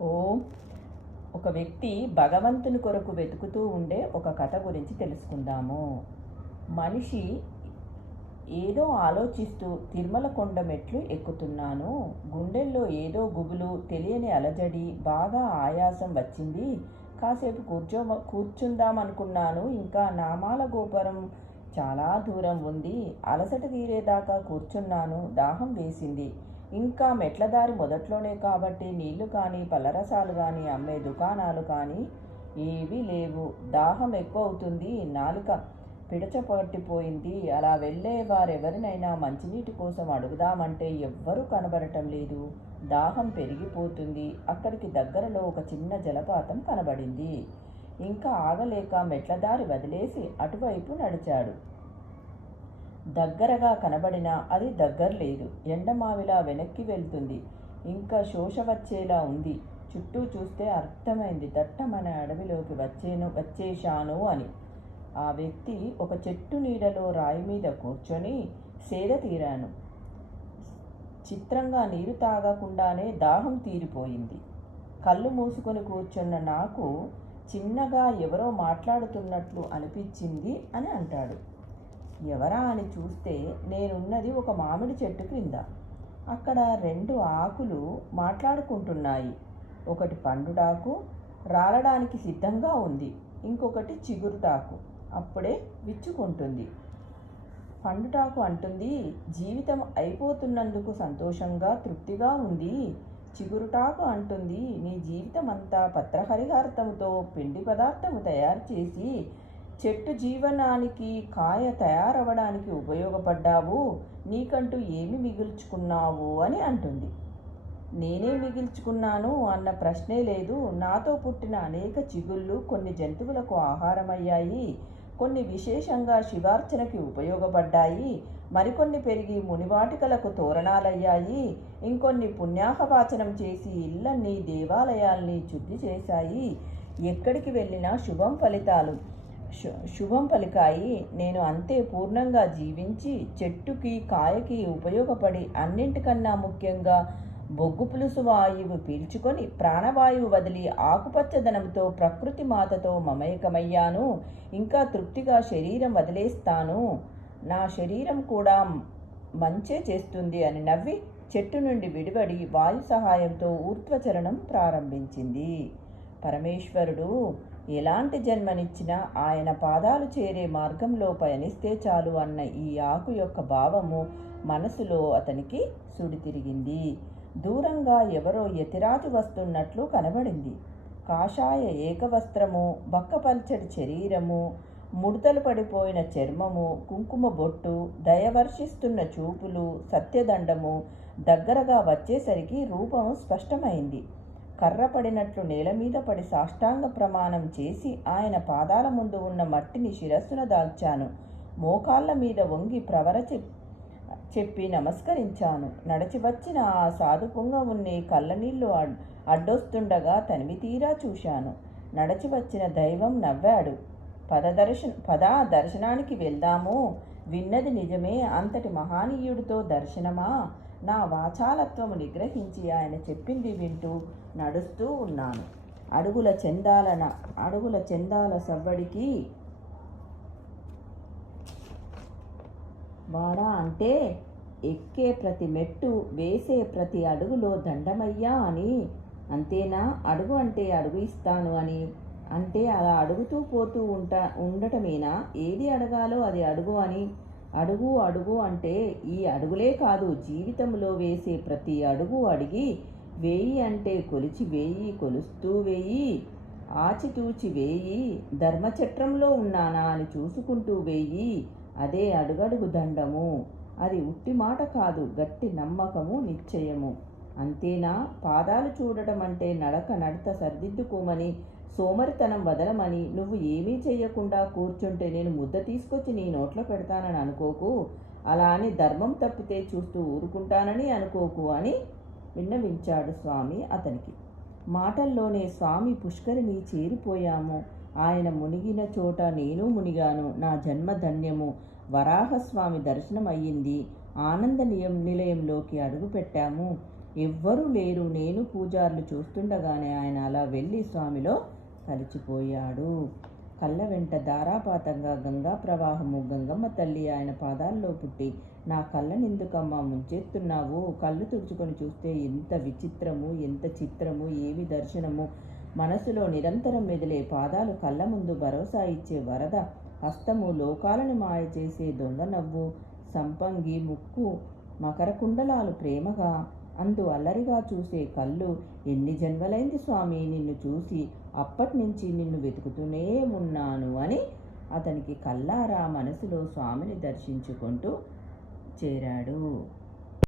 ఓ ఒక వ్యక్తి భగవంతుని కొరకు వెతుకుతూ ఉండే ఒక కథ గురించి తెలుసుకుందాము. మనిషి ఏదో ఆలోచిస్తూ తిరుమల కొండ మెట్లు ఎక్కుతున్నాను. గుండెల్లో ఏదో గుబులు తెలియని అలజడి బాగా ఆయాసం వచ్చింది. కాసేపు కూర్చో కూర్చుందామనుకున్నాను. ఇంకా నామాల గోపురం చాలా దూరం ఉంది. అలసట తీరేదాకా కూర్చున్నాను. దాహం వేసింది. ఇంకా మెట్లదారి మొదట్లోనే కాబట్టి నీళ్ళు కానీ పళ్ళరసాలు కానీ అమ్మే దుకాణాలు కానీ ఏవీ లేవు. దాహం ఎక్కువ అవుతుంది నాలుక. పిడచపట్టిపోయింది. అలా వెళ్ళే వారెవరినైనా మంచినీటి కోసం అడుగుదామంటే ఎవ్వరూ కనబడటం లేదు. దాహం పెరిగిపోతుంది. అక్కడికి దగ్గరలో ఒక చిన్న జలపాతం కనబడింది. ఇంకా ఆగలేక మెట్లదారి వదిలేసి అటువైపు నడిచాడు. దగ్గరగా కనబడినా అది దగ్గర లేదు. ఎండమావిలా వెనక్కి వెళ్తుంది. ఇంకా శోష వచ్చేలా ఉంది. చుట్టూ చూస్తే అర్థమైంది. దట్టమైన అడవిలోకి వచ్చేను వచ్చేశాను అని. ఆ వ్యక్తి ఒక చెట్టు నీడలో రాయి మీద కూర్చొని సేద తీరాను. చిత్రంగా నీరు తాగకుండానే దాహం తీరిపోయింది. కళ్ళు మూసుకొని కూర్చున్న నాకు చిన్నగా ఎవరో మాట్లాడుతున్నట్లు అనిపించింది అని అంటాడు. ఎవరా అని చూస్తే నేనున్నది ఒక మామిడి చెట్టు క్రింద. అక్కడ రెండు ఆకులు మాట్లాడుకుంటున్నాయి. ఒకటి పండుడాకు రాలడానికి సిద్ధంగా ఉంది. ఇంకొకటి చిగురుటాకు అప్పుడే విచ్చుకుంటుంది. పండుటాకు అంటుంది జీవితం అయిపోతున్నందుకు సంతోషంగా తృప్తిగా ఉంది. చిగురుటాకు అంటుంది నీ జీవితం అంతా పత్రహరిహార్థముతో పిండి పదార్థము తయారు చేసి చెట్టు జీవనానికి కాయ తయారవడానికి ఉపయోగపడ్డావు. నీకంటూ ఏమి మిగుల్చుకున్నావు అని అంటుంది. నేనే మిగిల్చుకున్నాను అన్న ప్రశ్నే లేదు. నాతో పుట్టిన అనేక చిగుళ్ళు కొన్ని జంతువులకు ఆహారమయ్యాయి. కొన్ని విశేషంగా శివార్చనకి ఉపయోగపడ్డాయి. మరికొన్ని పెరిగి మునివాటికలకు తోరణాలయ్యాయి. ఇంకొన్ని పుణ్యాహవాచనం చేసి ఇళ్ళన్ని దేవాలయాల్ని శుద్ధి చేశాయి. ఎక్కడికి వెళ్ళినా శుభం ఫలితాలు. శుభం పలికాయి. నేను అంతే పూర్ణంగా జీవించి చెట్టుకి కాయకి ఉపయోగపడి అన్నింటికన్నా ముఖ్యంగా బొగ్గు పులుసు వాయువు పీల్చుకొని ప్రాణవాయువు వదిలి ఆకుపచ్చదనంతో ప్రకృతి మాతతో మమేకమయ్యాను. ఇంకా తృప్తిగా శరీరం వదిలేస్తాను. నా శరీరం కూడా మంచే చేస్తుంది అని నవ్వి చెట్టు నుండి విడివడి వాయు సహాయంతో ఊర్ధ్వచరణం ప్రారంభించింది. పరమేశ్వరుడు ఎలాంటి జన్మనిచ్చినా ఆయన పాదాలు చేరే మార్గంలో పయనిస్తే చాలు అన్న ఈ ఆకు యొక్క భావము మనసులో అతనికి సుడితిరిగింది. దూరంగా ఎవరో ఎతిరాజు వస్తున్నట్లు కనబడింది. కాషాయ ఏకవస్త్రము బక్కపల్చడి శరీరము ముడతలు పడిపోయిన చర్మము కుంకుమ బొట్టు దయవర్షిస్తున్న చూపులు సత్యదండము దగ్గరగా వచ్చేసరికి రూపం స్పష్టమైంది. కర్ర పడినట్లు నేల మీద పడి సాష్టాంగ ప్రమాణం చేసి ఆయన పాదాల ముందు ఉన్న మట్టిని శిరస్సున దాల్చాను. మోకాళ్ళ మీద వంగి ప్రవర చెప్పి నమస్కరించాను. నడిచి వచ్చిన ఆ సాధుపుంగ ఉన్ని కళ్ళనీళ్ళు అడ్డొస్తుండగా తనివి తీరా చూశాను. నడిచి వచ్చిన దైవం నవ్వాడు. పదదర్శన పదా దర్శనానికి వెళ్దాము. విన్నది నిజమే. అంతటి మహానీయుడితో దర్శనమా? నా వాచాలత్వము నిగ్రహించి ఆయన చెప్పింది వింటూ నడుస్తూ ఉన్నాను. అడుగుల చెందాలన అడుగుల చెందాల సవ్వడికి వాడా అంటే ఎక్కే ప్రతి మెట్టు వేసే ప్రతి అడుగులో దండమయ్యా అని. అంతేనా? అడుగు అంటే అడుగు ఇస్తాను అని. అంటే అలా అడుగుతూ పోతూ ఉంటా ఉండటమేనా? ఏది అడగాలో అది అడుగు అని. అడుగు అడుగు అంటే ఈ అడుగులే కాదు జీవితంలో వేసే ప్రతి అడుగు అడిగి వేయి అంటే కొలిచి వేయి కొలుస్తూ వేయి ఆచితూచి వేయి ధర్మచట్రంలో ఉన్నానా అని చూసుకుంటూ వేయి అదే అడుగడుగు దండము. అది ఉట్టి మాట కాదు గట్టి నమ్మకము నిశ్చయము. అంతేనా? పాదాలు చూడటం అంటే నడక నడత సర్దిద్దుకోమని సోమరితనం వదలమని నువ్వు ఏమీ చేయకుండా కూర్చుంటే నేను ముద్ద తీసుకొచ్చి నీ నోట్లో పెడతానని అనుకోకు? అలా అని ధర్మం తప్పితే చూస్తూ ఊరుకుంటానని అనుకోకు అని విన్నవించాడు స్వామి అతనికి. మాటల్లోనే స్వామి పుష్కరిని చేరిపోయాము. ఆయన మునిగిన చోట నేను మునిగాను. నా జన్మ ధన్యము. వరాహస్వామి దర్శనం అయ్యింది ఆనంద నియం నిలయంలోకి అడుగుపెట్టాము. ఎవ్వరూ లేరు. నేను పూజారులు చూస్తుండగానే ఆయన అలా వెళ్ళి స్వామిలో కలిసిపోయాడు కళ్ళ వెంట ధారాపాతంగా గంగా ప్రవాహము గంగమ్మ తల్లి ఆయన పాదాల్లో పుట్టి నా కళ్ళనెందుకమ్మా ముంచెత్తున్నావు? కళ్ళు తుడుచుకొని చూస్తే ఎంత విచిత్రము ఎంత చిత్రము ఏమి దర్శనము? మనసులో నిరంతరం మెదిలే పాదాలు కళ్ళ ముందు భరోసా ఇచ్చే వరద హస్తము లోకాలను మాయ చేసే దొంగ నవ్వు సంపంగి ముక్కు మకర కుండలాలు ప్రేమగా అందు అల్లరిగా చూసే కళ్ళు ఎన్ని జన్మలైంది స్వామి? నిన్ను చూసి అప్పటి నుంచి నిన్ను వెతుకుతూనే ఉన్నాను అని అతనికి కల్లారా మనసులో స్వామిని దర్శించుకుంటూ చేరాడు.